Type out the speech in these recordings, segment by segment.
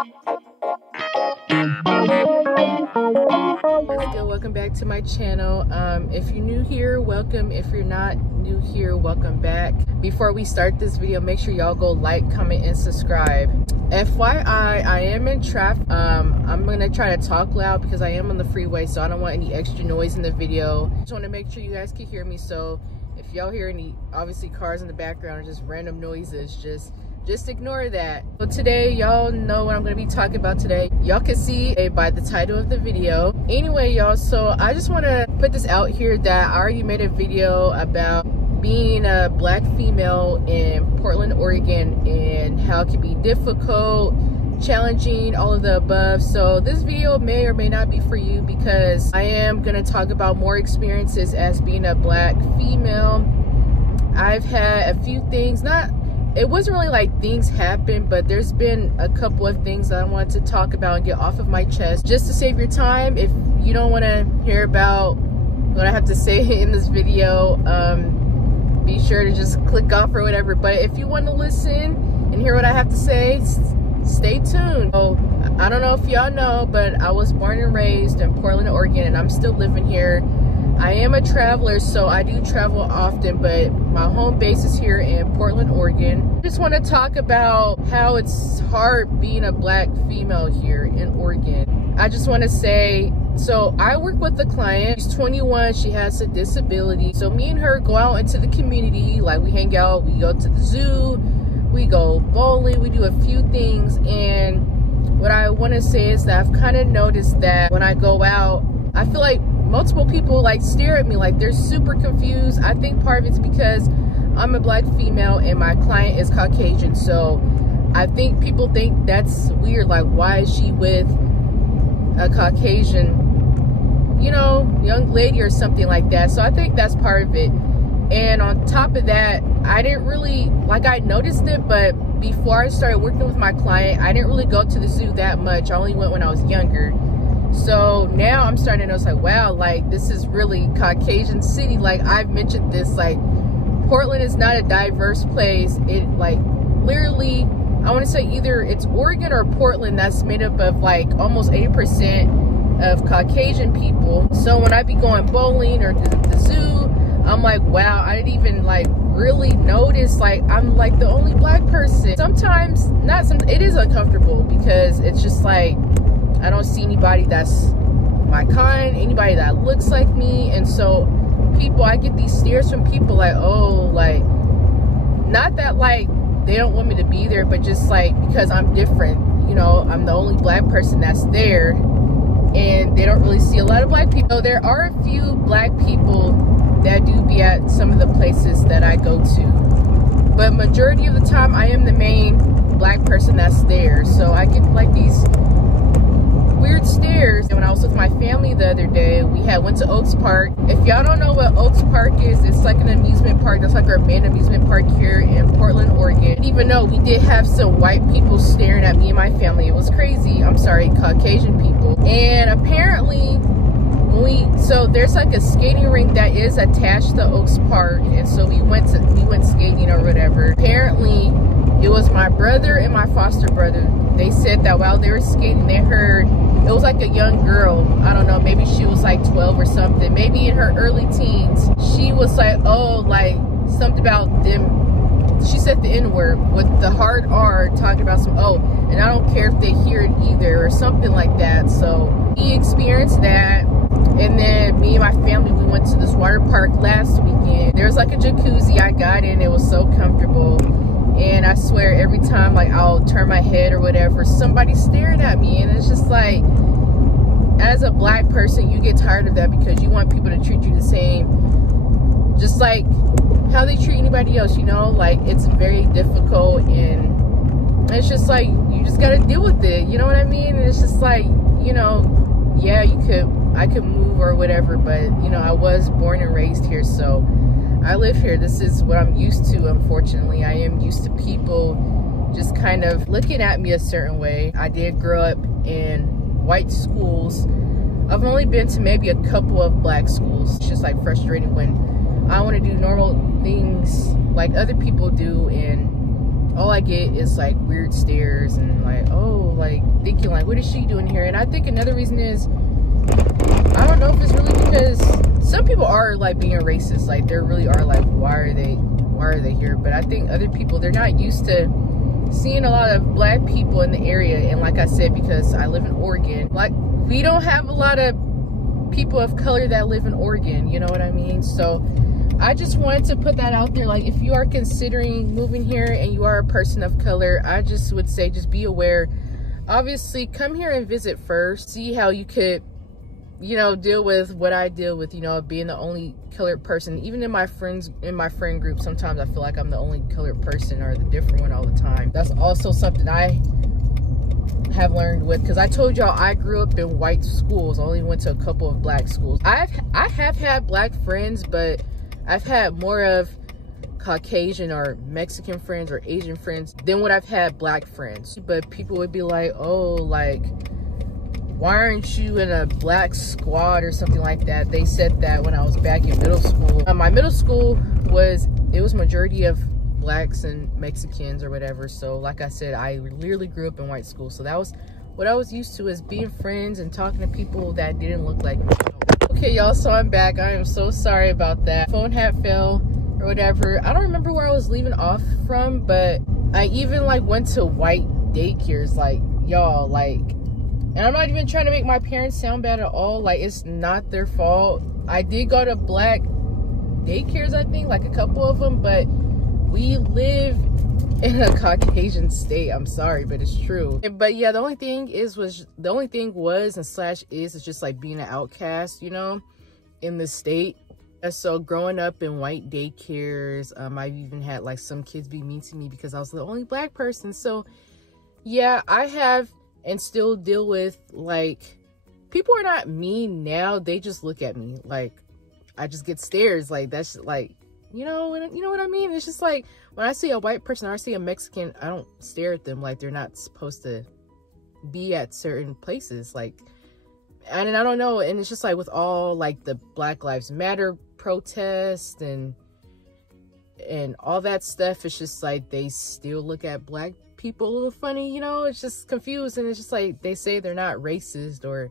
Let's go. Welcome back to my channel. If you're new here, welcome. If you're not new here, welcome back. Before we start this video, make sure y'all go like, comment, and subscribe. FYI, I am in traffic. I'm gonna try to talk loud because I am on the freeway, so I don't want any extra noise in the video. Just want to make sure you guys can hear me. So if y'all hear any obviously cars in the background or just random noises, just ignore that. So today, y'all know what I'm going to be talking about today. Y'all can see by the title of the video. Anyway, y'all, so I just want to put this out here that I already made a video about being a black female in Portland, Oregon, and how it can be difficult, challenging, all of the above. So this video may or may not be for you because I am going to talk about more experiences as being a black female. I've had a few things, it wasn't really like things happen, but there's been a couple of things that I wanted to talk about and get off of my chest. Just to save your time, if you don't want to hear about what I have to say in this video, be sure to just click off or whatever. But if you want to listen and hear what I have to say, stay tuned. So, I don't know if y'all know, but I was born and raised in Portland, Oregon, and I'm still living here. I am a traveler, so I do travel often, but my home base is here in Portland, Oregon. I just want to talk about how it's hard being a black female here in Oregon. I just want to say, so I work with a client. She's 21, she has a disability. So me and her go out into the community, like we hang out, we go to the zoo, we go bowling, we do a few things. And what I want to say is that I've kind of noticed that when I go out, I feel like multiple people like stare at me like they're super confused. I think part of it's because I'm a black female and my client is Caucasian, so I think people think that's weird, like why is she with a Caucasian, you know, young lady or something like that. So I think that's part of it. And on top of that, I didn't really, like, I noticed it, but before I started working with my client, I didn't really go to the zoo that much. I only went when I was younger. So now I'm starting to notice, like, wow, like this is really Caucasian city. Like I've mentioned this, like Portland is not a diverse place. It like literally, I want to say either it's Oregon or Portland that's made up of like almost 80% of Caucasian people. So when I be going bowling or the zoo, I'm like, wow, I didn't even like really notice, like I'm like the only black person. Sometimes, it is uncomfortable because it's just like, I don't see anybody that's my kind, anybody that looks like me. And so I get these stares from people like, oh, like, not that like they don't want me to be there, but just like because I'm different, you know, I'm the only black person that's there and they don't really see a lot of black people. So there are a few black people that do be at some of the places that I go to, but majority of the time I am the main black person that's there. So I get like these weird stares. And when I was with my family the other day, we went to Oaks Park. If y'all don't know what Oaks Park is, it's like an amusement park. That's like our main amusement park here in Portland, Oregon. Even though we did have some white people staring at me and my family, it was crazy. I'm sorry, Caucasian people. And apparently so there's like a skating rink that is attached to Oaks Park, and so we went skating or whatever. Apparently it was my brother and my foster brother. They said that while they were skating, they heard, it was like a young girl, I don't know, maybe she was like 12 or something, maybe in her early teens. She was like, oh, like something about them, she said the N-word with the hard R, talking about some, oh, and I don't care if they hear it either or something like that. So he experienced that. And then me and my family, we went to this water park last weekend. There was like a jacuzzi. I got in, it was so comfortable. And I swear every time like I'll turn my head or whatever, somebody stared at me. And it's just like, as a black person, you get tired of that because you want people to treat you the same, just like how they treat anybody else, you know? Like, it's very difficult, and it's just like, you just gotta deal with it, you know what I mean? And it's just like, you know, yeah, I could move or whatever, but you know, I was born and raised here, so I live here. This is what I'm used to. Unfortunately, I am used to people just kind of looking at me a certain way. I did grow up in white schools. I've only been to maybe a couple of black schools. It's just like frustrating when I want to do normal things like other people do, and all I get is like weird stares and like, oh, like thinking like, what is she doing here? And I think another reason is, I don't know if it's really because some people are like being racist, like they really are like, why are they here? But I think other people, they're not used to seeing a lot of black people in the area. And like I said, because I live in Oregon, like we don't have a lot of people of color that live in Oregon, you know what I mean? So I just wanted to put that out there. Like, if you are considering moving here and you are a person of color, I just would say just be aware. Obviously, come here and visit first. See how you could, you know, deal with what I deal with, you know, being the only colored person. Even in my friend group, sometimes I feel like I'm the only colored person or the different one all the time. That's also something I have learned with, because I told y'all I grew up in white schools. I only went to a couple of black schools. I have had black friends, but I've had more of Caucasian or Mexican friends or Asian friends than what I've had black friends. But people would be like, oh, like, why aren't you in a black squad or something like that? They said that when I was back in middle school. My middle school was majority of blacks and Mexicans or whatever. So like I said, I literally grew up in white school. So that was what I was used to, is being friends and talking to people that didn't look like me. Okay, y'all, so I'm back. I am so sorry about that. Phone had fell or whatever. I don't remember where I was leaving off from, but I even like went to white daycares, like, y'all, like, and I'm not even trying to make my parents sound bad at all. Like, it's not their fault. I did go to black daycares, I think, like a couple of them, but we live in a Caucasian state. I'm sorry, but it's true. But yeah, the only thing was and slash is just like being an outcast, you know, in the state. And so growing up in white daycares, I've even had like some kids be mean to me because I was the only black person. So yeah, I have and still deal with, like, people are not mean now. They just look at me like I just get stares. Like, that's like, you know what I mean? It's just like when I see a white person or I see a Mexican, I don't stare at them like they're not supposed to be at certain places. Like, and I don't know. And it's just like with all like the Black Lives Matter protest and all that stuff, it's just like they still look at black people a little funny, you know? It's just confused. And it's just like they say they're not racist, or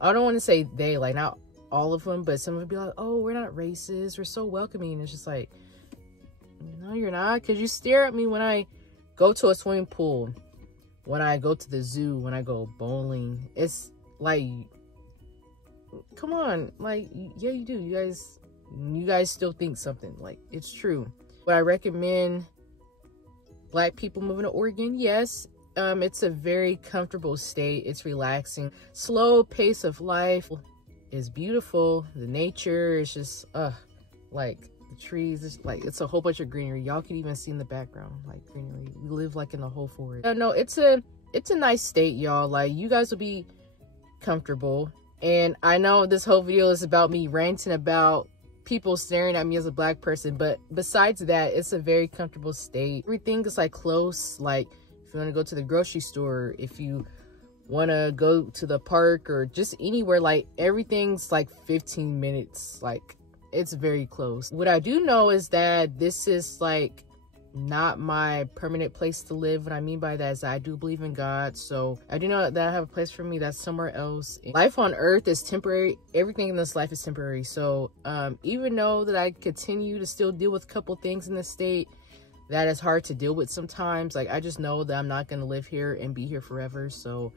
I don't want to say they, like, not all of them, but some would be like, oh, we're not racist, we're so welcoming. And it's just like, no, you're not, because you stare at me when I go to a swimming pool, when I go to the zoo, when I go bowling. It's like, come on, like, yeah, you do. You guys still think something. Like, it's true. Would I recommend black people moving to Oregon? Yes. It's a very comfortable state. It's relaxing. Slow pace of life is beautiful. The nature is just like the trees, it's like, it's a whole bunch of greenery. Y'all can even see in the background, like, greenery. We live like in the whole forest. No, it's a nice state, y'all. Like, you guys will be comfortable. And I know this whole video is about me ranting about people staring at me as a black person, but besides that, it's a very comfortable state. Everything is like close. Like, if you want to go to the grocery store, if you want to go to the park, or just anywhere, like, everything's like 15 minutes. Like, it's very close. What I do know is that this is like not my permanent place to live. What I mean by that is I do believe in God, so I do know that I have a place for me that's somewhere else. Life on earth is temporary. Everything in this life is temporary. So even though that I continue to still deal with a couple things in the state that is hard to deal with sometimes, like, I just know that I'm not going to live here and be here forever. So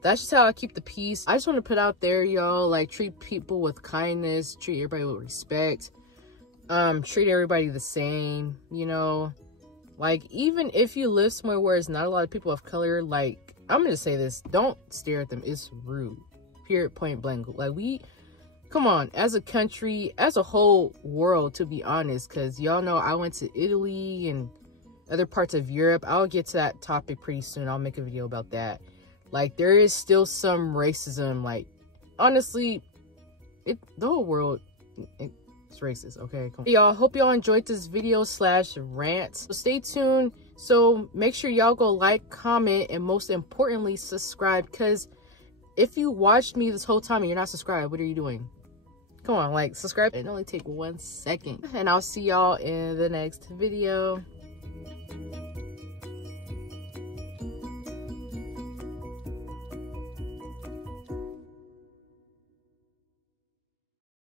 that's just how I keep the peace. I just want to put out there, y'all, like, treat people with kindness, treat everybody with respect, treat everybody the same, you know. Like, even if you live somewhere where there's not a lot of people of color, like, I'm gonna say this, don't stare at them. It's rude. Period, point blank. Like, come on, as a country, as a whole world, to be honest, because y'all know I went to Italy and other parts of Europe. I'll get to that topic pretty soon. I'll make a video about that. Like, there is still some racism. Like, honestly, the whole world, it's racist. Okay, come on. Y'all, hope y'all enjoyed this video / rant. So stay tuned. So make sure y'all go like, comment, and most importantly, subscribe. Because if you watched me this whole time and you're not subscribed, what are you doing? Come on, like, subscribe. It only take 1 second. And I'll see y'all in the next video.